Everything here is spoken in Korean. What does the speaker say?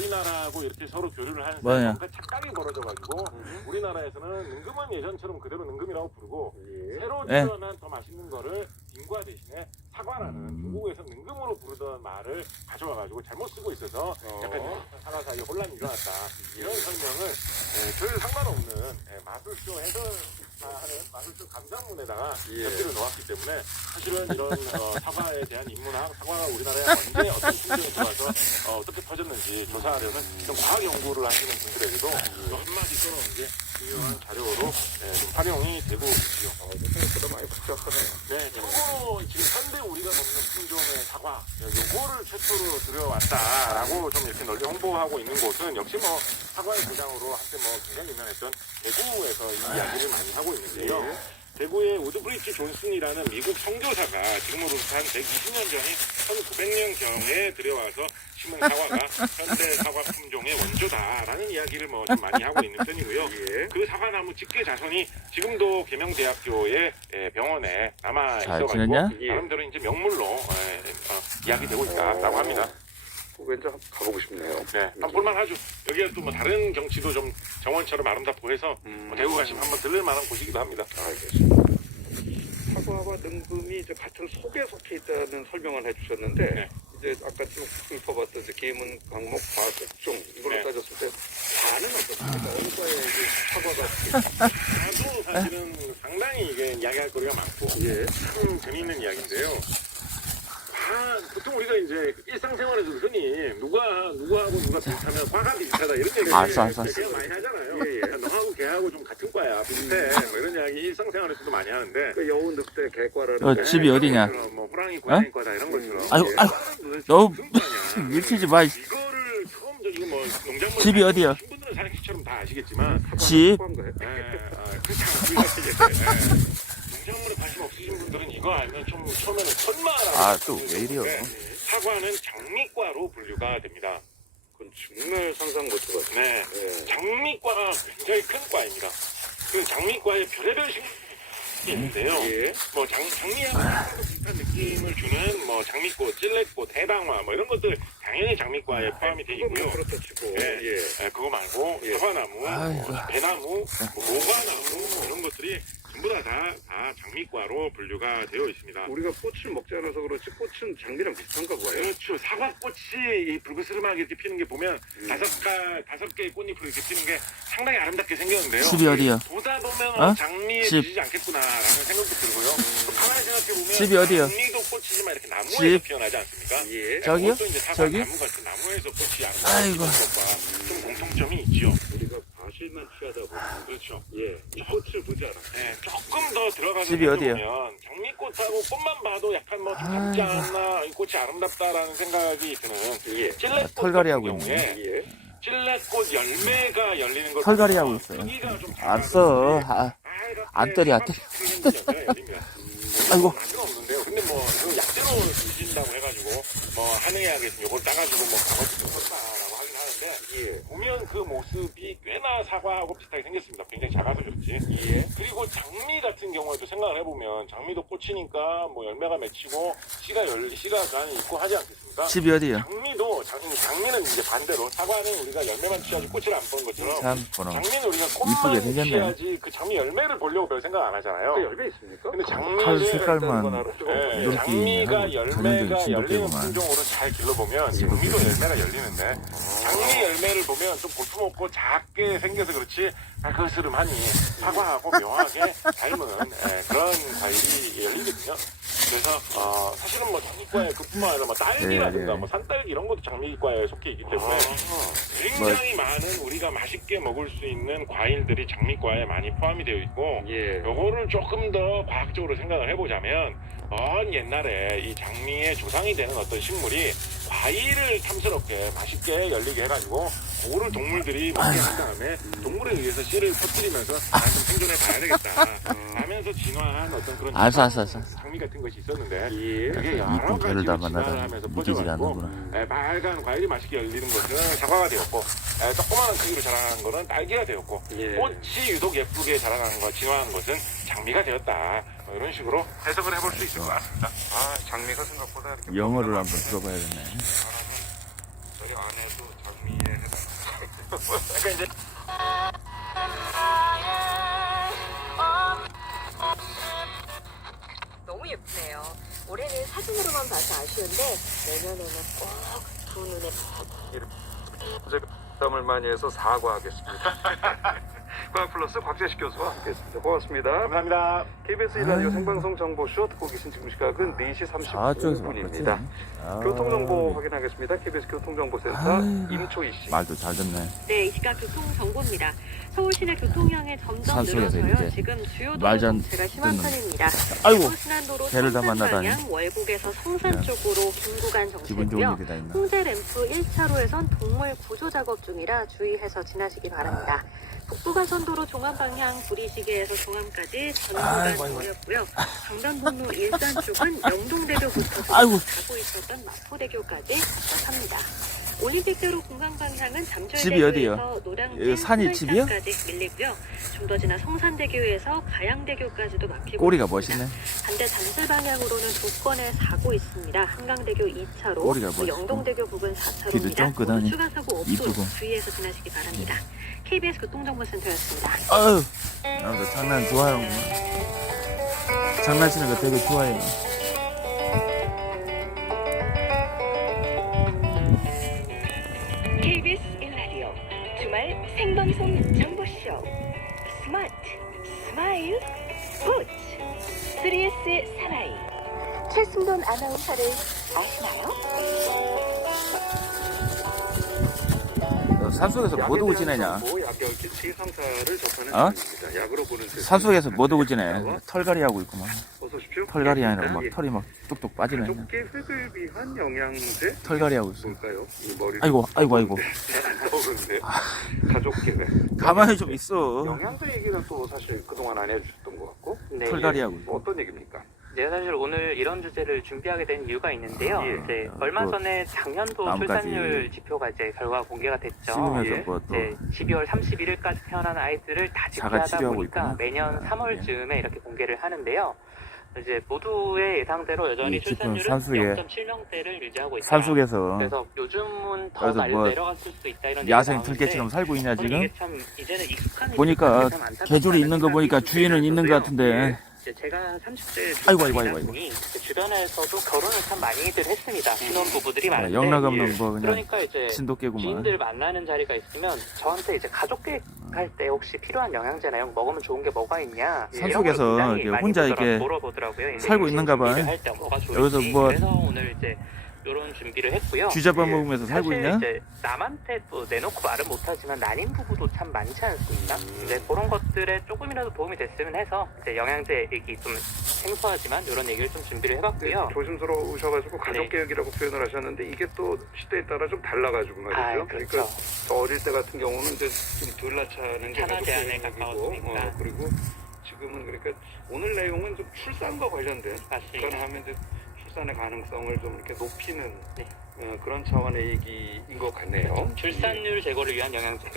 우리나라하고 이렇게 서로 교류를 하는 뭐냐? 뭔가 착각이 벌어져가지고 우리나라에서는 능금은 예전처럼 그대로 능금이라고 부르고 새로 예. 태어난 더 맛있는 거를 빙과 대신에 사과라는 중국에서 능금으로 부르던 말을 가져와가지고 잘못 쓰고 있어서 약간 사과 사이에 혼란이 일어났다 이런 설명을 별 상관없는 마술쇼 해설하는 마술쇼 감상문에다가 곁들여 놓았기 때문에 사실은 이런 사과에 대한 인문학, 사과가 우리나라에 언제 어떤 풍경이 들어와서 어떻게 퍼졌는지 조사하려는 좀 과학 연구를 하시는 분들에게도 또 한마디 써놓은 게 중요한 자료로 좀 활용이 되고 있죠. 생각보다 많이 복잡하네요. 네, 참고로 지금 현대 우리가 먹는 품종의 사과, 요거를 최초로 들여왔다라고 좀 이렇게 널리 홍보하고 있는 곳은 역시 뭐 사과의 고장으로 한때 뭐 굉장히 유명했던 대구에서 이 이야기를 많이 하고 있는데요. 대구의 우드브리지 존슨이라는 미국 선교사가 지금으로부터 한 120년 전에 1900년경에 들여와서 심은 사과가 현대 사과 품종의 원조다라는 이야기를 뭐 좀 많이 하고 있는 편이고요. 그 사과나무 직계 자손이 지금도 계명대학교의 병원에 남아 있어가지고 나름대로 이제 명물로 이야기되고 있다라고 합니다. 왠지 한번 가보고 싶네요. 네, 한번 볼만하죠. 여기가 또 뭐 다른 경치도 좀 정원처럼 아름답고 해서 뭐 대구 가시면 한번 들릴 만한 곳이기도 합니다. 알겠습니다. 사과와 능금이 이제 같은 속에 속해 있다는 설명을 해주셨는데 이제 아까 좀 훑어봤던 이제 계문, 강목, 과, 백종 이걸로 따졌을 때 과는 어떻습니까? 어느 과에 이제 사과가 과도 사실은 상당히 이게 이야기할 거리가 많고 참 재미있는 이야기인데요. 보통 우리가 이제 일상생활에서 흔히 누구하고 누가 비슷하면 과가 비슷하다 이런 얘기를 되게 많이 하잖아요. 너하고 걔하고 좀 같은 과야 비슷해 뭐 이런 이야기 일상생활에서도 많이 하는데 그 여우 늑대 개과라는 집이 어디냐? 뭐 호랑이 고양이 과다 이런 것처럼 아유 너 밀치지 마. 이거를 처음 이거 뭐 농작물 집이 어디야? 신분들은 사실처럼 다 아시겠지만 집? 농작물에 관심 없으신 분들은 이거 알면 좀 처음에는 천마라고 또 왜 이래요? 사과는 장미과로 분류가 됩니다. 그건 정말 상상 못해봤어요. 네, 장미과가 굉장히 큰 과입니다. 그 장미과에 별의별 식물이 있는데요. 뭐 장미하고 비슷한 느낌을 주는 뭐 장미꽃, 찔레꽃, 해당화 뭐 이런 것들 당연히 장미과에 포함이 되어 있고요. 그거 말고 사과나무, 배나무, 뭐 모과나무 이런 것들이 전부 다 장미과로 분류가 되어 있습니다. 우리가 꽃을 먹지 않아서 그렇지 꽃은 장미랑 비슷한가 봐요. 그렇죠. 사과꽃이 이 불그스름하게 이렇게 피는 게 보면 다섯 개의 꽃잎으로 이렇게 피는 게 상당히 아름답게 생겼는데요. 집이 어디야? 보다 보면 장미에 지지 않겠구나라는 생각도 들고요. 또 가만히 생각해 보면 집이 어디야? 장미도 꽃이지만 이렇게 나무에서 피어나지 않습니까? 저기요? 그것도 이제 사과 저기? 나무 같은 나무에서 꽃이 아름다운 것과 좀 공통점이 있죠. 우리가 과실만 취하다 보면 그렇죠. 이 꽃을 보지 않아. 조금 더 들어가서 집이 어디야? 보면 장미꽃하고 꽃만 봐도 약간 뭐 좀 닮지 않나 이 꽃이 아름답다라는 생각이 드는 찔레꽃 털갈이 하고 같은 경우에 찔레꽃 열매가 열리는 걸 털갈이 하고 있어요. 안 써. 안 때려. 아이고. 없는데요. 근데 뭐 약재로 쓰신다고 해가지고 뭐 한의학에서 요걸 따가지고 뭐 강화시켜 썼다라고 하긴 하는데 보면 그 모습이 꽤나 사과하고 비슷하게 생겼습니다. 굉장히 작아서 그렇지. 그리고 장미 같은 경우에도 생각을 해보면 장미도 꽃이니까 뭐 열매가 맺히고 씨가 많이 있고 하지 않겠습니까? 집이 어디야? 장미도 장미는 이제 반대로 사과는 우리가 열매만 취하지 꽃을 안 보는 것처럼 참 그럼 장미는 우리가 이쁘게 꽃만 생겼네. 취하지 그 장미 열매를 보려고 별 생각 안 하잖아요. 그 열매 있습니까? 근데 칼 장미를 색깔만 장미가 열매가 열리는 진돗개구만. 품종으로 잘 길러보면 장미도 열매가 열리는데 장미 열매를 보면 좀 볼품없고 작게 생겨서 그렇지 알그스름하니 사과하고 묘하게 닮은 그런 과일이 열리거든요. 그래서 사실은 뭐 장미과에 그뿐만 아니라 뭐 딸기라든가 뭐 산딸기 이런 것도 장미과에 속해 있기 때문에 굉장히 많은 우리가 맛있게 먹을 수 있는 과일들이 장미과에 많이 포함이 되어 있고 요거를 조금 더 과학적으로 생각을 해보자면 먼 옛날에 이 장미의 조상이 되는 어떤 식물이 과일을 탐스럽게 맛있게 열리게 해가지고 그거를 동물들이 먹게 한 다음에 동물에 의해서 씨를 퍼뜨리면서 좀 생존해 봐야 되겠다 하면서 진화한 어떤 그런 알았어. 장미 같은 것이 있었는데 그게 이쁜 여러 별을 가지로 다 진화를 만나다 하면서 믿기지가 퍼져가지고 않는구나. 빨간 과일이 맛있게 열리는 것은 사과가 되었고 조그마한 크기로 자라나는 것은 딸기가 되었고 꽃이 유독 예쁘게 자라나는 것 진화한 것은 장미가 되었다 이런 식으로 해석을 해볼 수 있을 것 같습니다. 장미가 생각보다 이렇게 영어를 한번 들어봐야겠네. 저희 안에도 장미에 그러니까 이제 너무 예쁘네요. 올해는 사진으로만 봐서 아쉬운데 내년에는 꼭 두 눈에 부담을 많이 해서 사과하겠습니다. 과학플러스 곽재식 교수와 함께했습니다. 고맙습니다. 감사합니다. KBS 1라디오 생방송 정보쇼 듣고 계신 지금 시각은 4시 저쪽에서 35분입니다. 아, 교통정보 확인하겠습니다. KBS 교통정보센터 아유. 임초희 씨. 말도 잘 듣네. 네, 이 시각 교통정보입니다. 서울 시내 교통량이 점점 산속에서 늘어서요. 이렇게 지금 주요 말 도로 잘 정체가 심한 듣는. 편입니다. 아이고, 서울순환도로 배를 다 성산 만나다니. 방향 월북에서 성산 야. 쪽으로 긴 구간 기분 좋은 정체고요. 일이 다 있나? 홍제램프 1차로에선 동물 구조 작업 중이라 주의해서 지나시기 바랍니다. 북부가선도로 종암방향 구리시계에서 종암까지 전구간 어렵고요. 강변북로 일산 쪽은 영동대교부터 아이고. 가고 있었던 마포대교까지 합니다. 올림픽대로 공강 방향은 집이 어디요? 잠철대교에서 노량진 여기 산이 집이요? 까지 밀리고요. 좀 더 지나 성산대교에서 가양대교까지도 막히고 꼬리가 있습니다. 멋있네. 반대 잠실 방향으로는 두 건의 사고 있습니다. 한강대교 2차로, 꼬리가 또 멋있고. 영동대교 부근 귀도 4차로입니다. 쫑긋하니. 추가 사고 이쁘고. 없도록 주의해서 지나시기 바랍니다. KBS 교통정보센터였습니다. 아유, 나도 장난 좋아하는구나. 장난치는 거 되게 좋아해요. KBS 1라디오 주말 생방송 정보쇼 스마트 스마일 스포츠 3S의 사나이 최승돈 아나운서를 아시나요? 너 산속에서 뭐 두고 지내냐? 약열기 치상사를 접하는 어? 중입니다. 약으로 보는 세상. 산속에서 뭐 두고 지내? 털갈이 하고 있구만. 어서 오십시오. 털갈이 아니라 막 예. 털이 막 뚝뚝 빠지네. 가족계 획을 위한 영양제 털갈이 하고 있어. 뭘까요? 이 머리. 아이고, 아이고, 아이고. 잘안 떠오르는데. 가족 계획. 가만히 좀 있어. 영양제 얘기는 또 사실 그동안 안 해주셨던 것 같고. 네, 털갈이 하고 있어. 뭐 어떤 얘기입니까? 네, 사실 오늘 이런 주제를 준비하게 된 이유가 있는데요. 예. 이제 어, 얼마 또 전에 작년도 나뭇가지 출산율 지표가 이제 결과 공개가 됐죠. 씹으면서 예. 뭐 또 이제 12월 31일까지 태어난 아이들을 다 자가 집계하다 치료하고 보니까 있구나. 매년 아, 3월쯤에 이렇게 공개를 하는데요. 이제 모두의 예상대로 여전히 이 지표는 출산율은 산속에- 0.7명대를 유지하고 있다. 산속에서 그래서 요즘은 더 그래서 많이 뭐 내려갔을 수도 있다 이런 야생 얘기가 들개처럼 나오는데 살고 있냐 저는 지금? 이게 참 이제는 익숙한 보니까 일이라서 참 안타깝다는 개줄이 있는 거 생각이 보니까 좀 주인은 있는 것 같은데. 이제 제가 30대 아이고, 아이고, 아이고, 아이고. 주변에서도 결혼을 참 많이들 했습니다. 신혼부부들이 많은데 영락없는 뭐 그냥 그러니까 이제 진돗개구만. 지인들 만나는 자리가 있으면 저한테 이제 가족 계획할 때 혹시 필요한 영양제나 이런 거 먹으면 좋은 게 뭐가 있냐 산속에서 이런 걸 굉장히 이렇게 많이 혼자 이렇게 물어보더라고요. 살고 있는가 봐. 할때 뭐가 좋을지. 여기서 뭐 그래서 오늘 이제 이런 준비를 했고요. 쥐잡아 먹으면서 살고 사실 있냐? 이제 남한테 또 내놓고 말은 못하지만 난임 부부도 참 많지 않습니까? 이제 그런 것들에 조금이라도 도움이 됐으면 해서 이제 영양제 얘기 좀 생소하지만 이런 얘기를 좀 준비를 해봤고요. 조심스러우셔가지고 가족 네. 계획이라고 표현을 하셨는데 이게 또 시대에 따라 좀 달라가지고 말이죠. 아, 그렇죠. 그러니까 저 어릴 때 같은 경우는 이제 좀 덜 낳자는 게 산화 가족 제한에 계획이고, 가까웠으니까. 그리고 지금은 그러니까 오늘 내용은 좀 출산과 관련된 맞습니다. 그러하면 이제 출산의 가능성을 좀 이렇게 높이는 네. 그런 차원의 얘기인 것 같네요. 출산율 제고를 위한 영양제